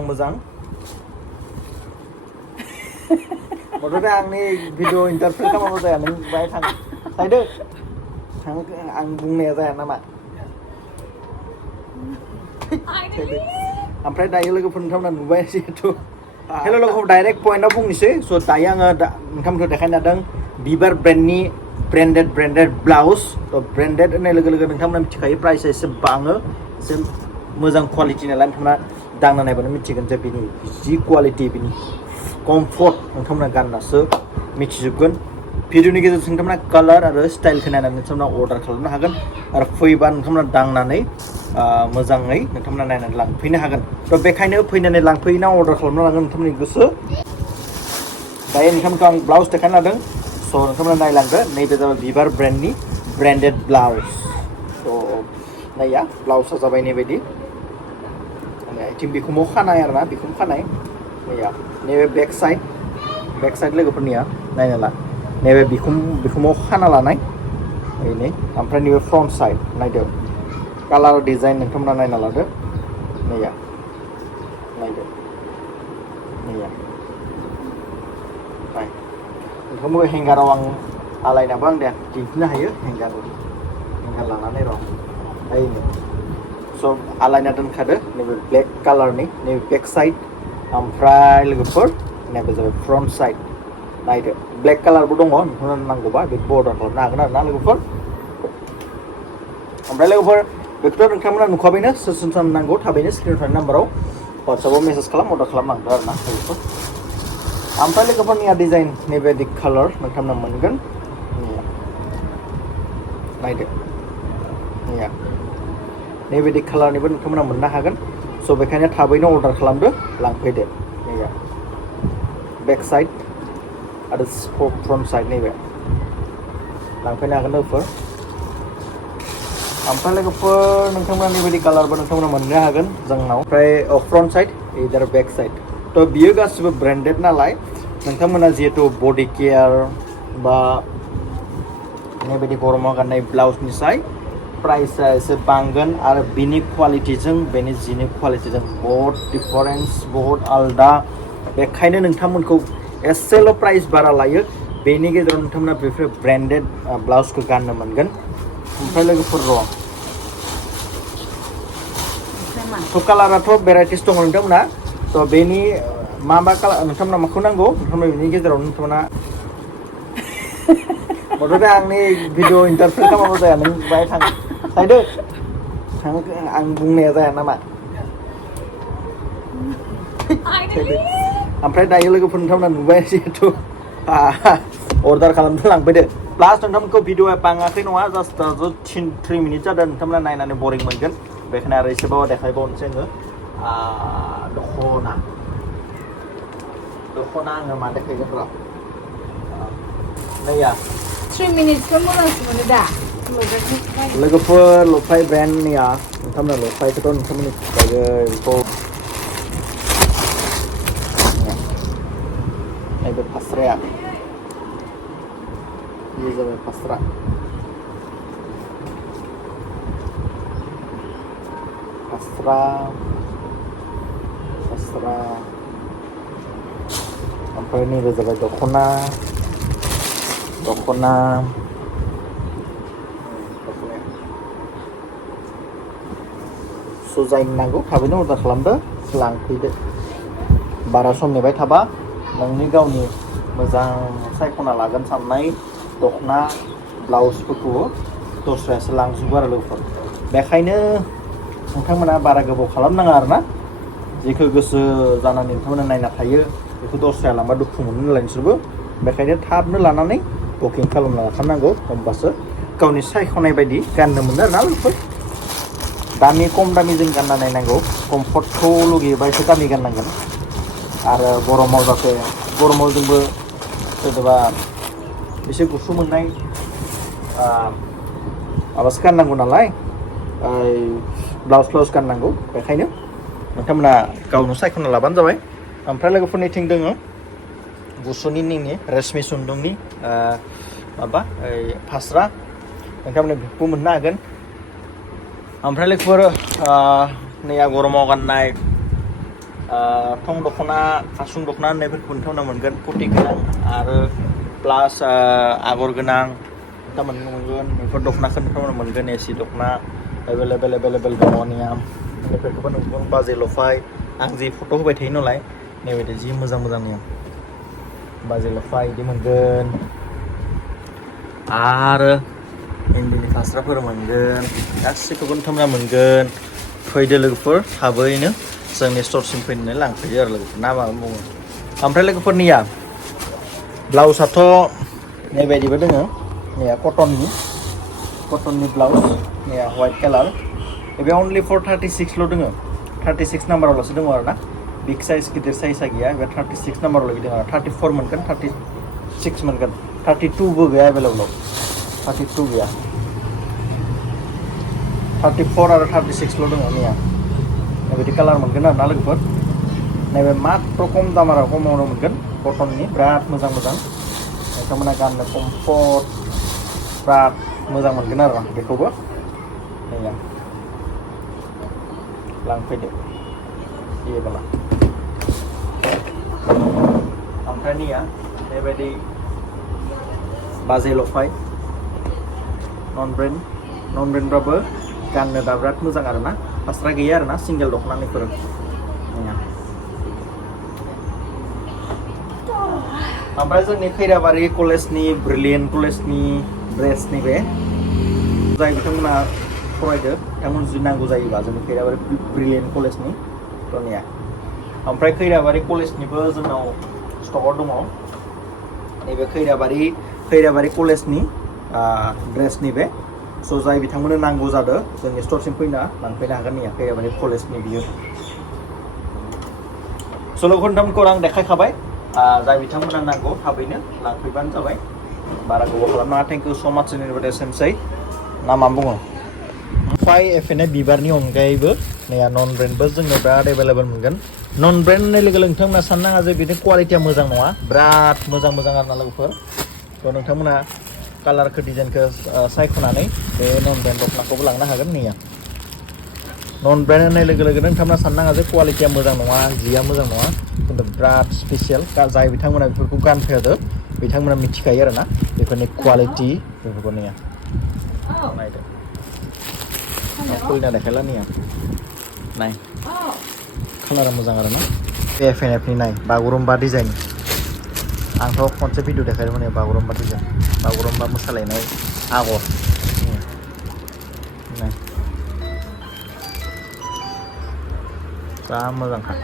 Mwjwng. Maksudnya आंनि video इन्टारप्रेट खालामाबा जाया नों बाहाय थांदो आं बुंनाया जाया नामा ओमफ्राय दायो लोगोफोर नोंथांमोना नुबाय जिहेतु हेल' लोगोफोर डाइरेक्ट पइन्टआव बुंनोसै स' दायो आङो नोंथांमोनखौ देखायनो हादों बिबार ब्रेन्डनि ब्रेन्डेड ब्लाउस थ' ब्रेन्डेड होननाय लोगो लोगो नोंथांमोना मिथिखायो प्राइसआ एसे बाङो एसे मोजां क्वालिटि नालाय नोंथांमोना दांना नायबानो मिथिगोन जे बिनि जि क्वालिटि बिनि कम्फर्ट नोंथांमोना गाननासो मिथिजोबगोन भिडिअनि गेजेरजों नोंथांमोना कालार आरो स्टाइलखौ नायनानै नोंथांमोना अर्डार खालामनो हागोन आरो फैबा नोंथांमोना दांनानै मोजाङै नोंथांमोना नायनानै लांफैनो हागोन थ' बेखायनो फैनानै लांफैना अर्डार खालामनो लांगोन नोंथांमोननि गोसो दायो नोंथांमोनखौ आं ब्लाउस देखायनो लादों स' नोंथांमोना नायलांदो नैबे जाबाय बिबार ब्रेन्डनि ब्रेन्डेड ब्लाउस थ' नाया ब्लाउसआ जाबाय नैबायदि आथिं बिखुङाव खानाय आरोना बिखुं खानाय नैया नैबे बेक साइड लोगोफोरनिया नायना ला नैबे बिखुङाव खाना लानाय ओरैनो ओमफ्राय नैबे फ्रन्ट साइड नायदो कालार डिजाइन नोंथांमोना नायना लादो नैया नायदो नैया नाय नोंथांमोनखौ हेंगाराव आं आलायनाबो आं दे दिन्थिनो हायो हेंगार लानानै र' ओरैनो स' आलायना दोनखादो नैबे ब्लेक कालारनि नैबे बेक साइड ओमफ्राय लोगोफोर नैबे जाबाय फ्रन्ट साइड नायदो ब्लेक कालारबो दङ नोंथांमोना नांगौबा बेखौ अर्डार खालामनो हागोन आरो ना लोगोफोर ओमफ्राय लोगोफोर बेखौथ' नोंथांमोना नुखाबायनो सोर सोर नांगौ थाबैनो स्क्रिन थानाय नाम्बाराव वाट्सएपआव मेसेज खालाम अर्डार खालामनांगौ आरो ना लोगोफोर ओमफ्राय लोगोफोरनिया डिजाइन नैबेदि कालार नोंथांमोना मोनगोन नायदो नैया नैबेदि कालारनिबो नोंथांमोना मोननो हागोन स' बेखायनो थाबैनो अर्डार खालामदो लांफैदो नैया बेक साइड आरो फ्रन्ट साइड नैबे लांफैनो हागोन लोगोफोर ओमफ्राय लोगोफोर नोंथांमोना नैबायदि कालारबो नोंथांमोना मोननो हागोन जोंनाव ओमफ्राय फ्रन्ट साइड इदार बेक साइड थ' बियो गासिबो ब्रेन्डेड नालाय नोंथांमोना जिहेतु बडि केयार बा नैबायदि गरमाव गाननाय ब्लाउसनि साय प्राइसआ एसे बांगोन आरो बिनि क्वालिटिजों बेनि जिनि क्वालिटिजों बहुत डिफारेन्स बहुत आलदा बेखायनो नोंथांमोनखौ एसेल' प्राइस बारा लायो बेनि गेजेराव नोंथांमोना बेफोर ब्रेन्डेड ब्लाउसखौ गाननो मोनगोन ओमफ्राय लोगोफोर र' थ' कालाराथ' भेराइटिस दङ नोंथांमोना थ' बेनि मा कालार नोंथांमोना माखौ नांगौ नोंथांमोना बेनि गेजेराव नोंथांमोना माथो आंनि भिडिअ इन्टारप्रेट खालामाबा जाया नों बाहाय थांदो आं बुंनाया जाया नामा ओमफ्राय दायो लोगोफोर नोंथांमोना नुबाय जिहेतु अर्डार खालामनो लांफैदो प्लास नोंथांमोनखौ भिडिअआ बाङाखै नङा जास्ट 3 मिनिट जादों नोंथांमोना नायनानै बरिं मोनगोन बेखायनो आरो एसेबाबो देखायबावनोसै आङो दख'ना आङो मा देखायगोन र' नैया 3 मिनिटसखौ मोजांसो मोनो दा लोगोफोर लफाय ब्रेन्डनिया नोंथांमोना लफायखौथ' नोंथांमोननि मिथिखायो बेखौ नैबे फास्राया बे जाबाय फास्रा ओमफ्राय नैबे जाबाय दख'ना स' जायनि नांगौ थाबैनो अर्डार खालामदो लांफैदो बारा सम नेबाय थाबा नोंनि गावनि मोजां सायख'ना लागोन साननाय दख'ना ब्लाउसफोरखौ दस्रायासो लांजोबो आरो लोगोफोर बेखायनो नोंथांमोना बारा गोबाव खालामनाङा आरो ना जेखौ गोसो जानानै नोंथांमोना नायना थायो बेखौ दस्राया लांबा दुखु मोनो नालाय नोंसोरबो बेखायनो थाबनो लानानै बुकिं खालामना लाखानांगौ होमबासो गावनि सायख'नाय बायदि गाननो मोनो आरो ना लोगोफोर दामि खम दामि जों गानना नायनांगौ कम्फर्टखौ लुगैयोबा एसे दामि गाननांगोन आरो गरमाव जाहाथे गरमाव जोंबो सोरबा एसे गुसु मोननाय माबासो गाननांगौ नालाय ब्लाउस गाननांगौ बेखायनो नोंथांमोना गावनो सायख'ना लाबानो जाबाय ओमफ्राय लोगोफोरनिथिं दोङो गुसुनि निंनि रेशमि खुन्दुंनि माबा फास्रा नोंथांमोना बेखौ मोननो हागोन ओमफ्राय लोगोफोर नैया गरमाव गाननाय थं दख'ना हासुं दख'ना होननायफोरखौ नोंथांमोना मोनगोन पुटि गोनां आरो प्लास आगर गोनां नोंथांमोना मोनगोन बेफोर दख'नाखौ नोंथांमोना मोनगोन एसि दख'ना एभेलेबेल दङ निया बेफोरखौबो नोंथांमोन बाजै लफाय आं जि फट' होबाय थायो नालाय नैबायदि जि मोजां निया बाजै लफाय बिदि मोनगोन आरो इन्दिनि फास्राफोर मोनगोन गासैखौबो नोंथांमोना मोनगोन फैदो लोगोफोर थाबैनो जोंनि स्टरसिम फैनानै लांफैदो आरो लोगोफोर ना मा बुङो ओमफ्राय लोगोफोरनिया ब्लाउसआथ' नैबायदिबो दोङो नैया कटननि ब्लाउस नैया व्हाइट कालार बे अनलि फर 36ल' दोङो 36 नाम्बारावल'सो दङ आरो ना बिग साइज गिदिर साइजआ गैया बे 36 नाम्बारावल' दङ आरो 34 मोनगोन 36 मोनगोन 32बो गैया एभेलेबलाव 32 गैया 34 आरो 36ल' दङ नैया नैबायदि कालार मोनगोन आरो ना लोगोफोर नैबे मात्र खम दामाराव खमावनो मोनगोन कटननि बिराद मोजां नोंथांमोना गाननो कम्फर्ट बिराद मोजां मोनगोन आरो बेखौबो नैया लांफैदो बेबोला ओमफ्राय नैया बेबायदि बाजै लफाय नन ब्रेन्डबाबो गाननो दा बिराद मोजां आरो ना फास्रा गैया आरो ना सिंगेल दख'नानिफोर ओमफ्राय जोंनि खैराबारि कलेजनि ब्रिलियेन्ट कलेजनि ड्रेसनि बे जाय बिथांमोना फरायदो बिथांमोन जुदि नांगौ जायोबा जोंनि खैराबारि ब्रिलियेन्ट कलेजनि दनिया ओमफ्राय खैराबारि कलेजनिबो जोंनाव स्टकआव दङ नैबे खैराबारि कलेजनि ड्रेसनि बे स' जाय बिथांमोननो नांगौ जादों जोंनि स्टरसिम फैना लांफैनो हागोन नैया खैराबारि कलेजनि बियो सल' खोन्थामखौ आं देखायखाबाय जाय बिथांमोना नांगौ थाबैनो लांफैबानो जाबाय बारा गोबाव खालामनाङा थेंक इउ स' माच इनभाइटेसनसै ना मा बुङो फाइ एफएनए बिबारनि अनगायैबो नैया नन ब्रेन्डबो जोंनो बिराद एभेलेबल मोनगोन नन ब्रेन्ड होननाय लोगो नोंथांमोना साननो नाङा जे बिनि क्वालिटिया मोजां नङा बिराद मोजां आरो ना लोगोफोर थ' नोंथांमोना कालारखौ डिजाइनखौ सायख'नानै बे नन ब्रेन्ड दख'नाखौबो लांनो हागोन नैया नन ब्रेन्ड होननाय लोगो साननो नाङा जे क्वालिटिया मोजां नङा जिया मोजां नङा खिन्थु बिराद स्पेसियेल जाय बिथांमोना बेफोरखौ गानफेरदो बिथांमोना मिथिखायो आरो ना बेफोरनि क्वालिटि बेफोरखौ नैया नायदो खुलिना देखायला नैया नाय कालारा मोजां आरो ना एफएनएफनि नाय बागुरुम्बा डिजाइन आंथ' खनसे भिडिअ देखायदोंमोन बागुरुम्बा डिजाइन बागुरुम्बा मोसालायनाय आगर नाय जा मोजांखा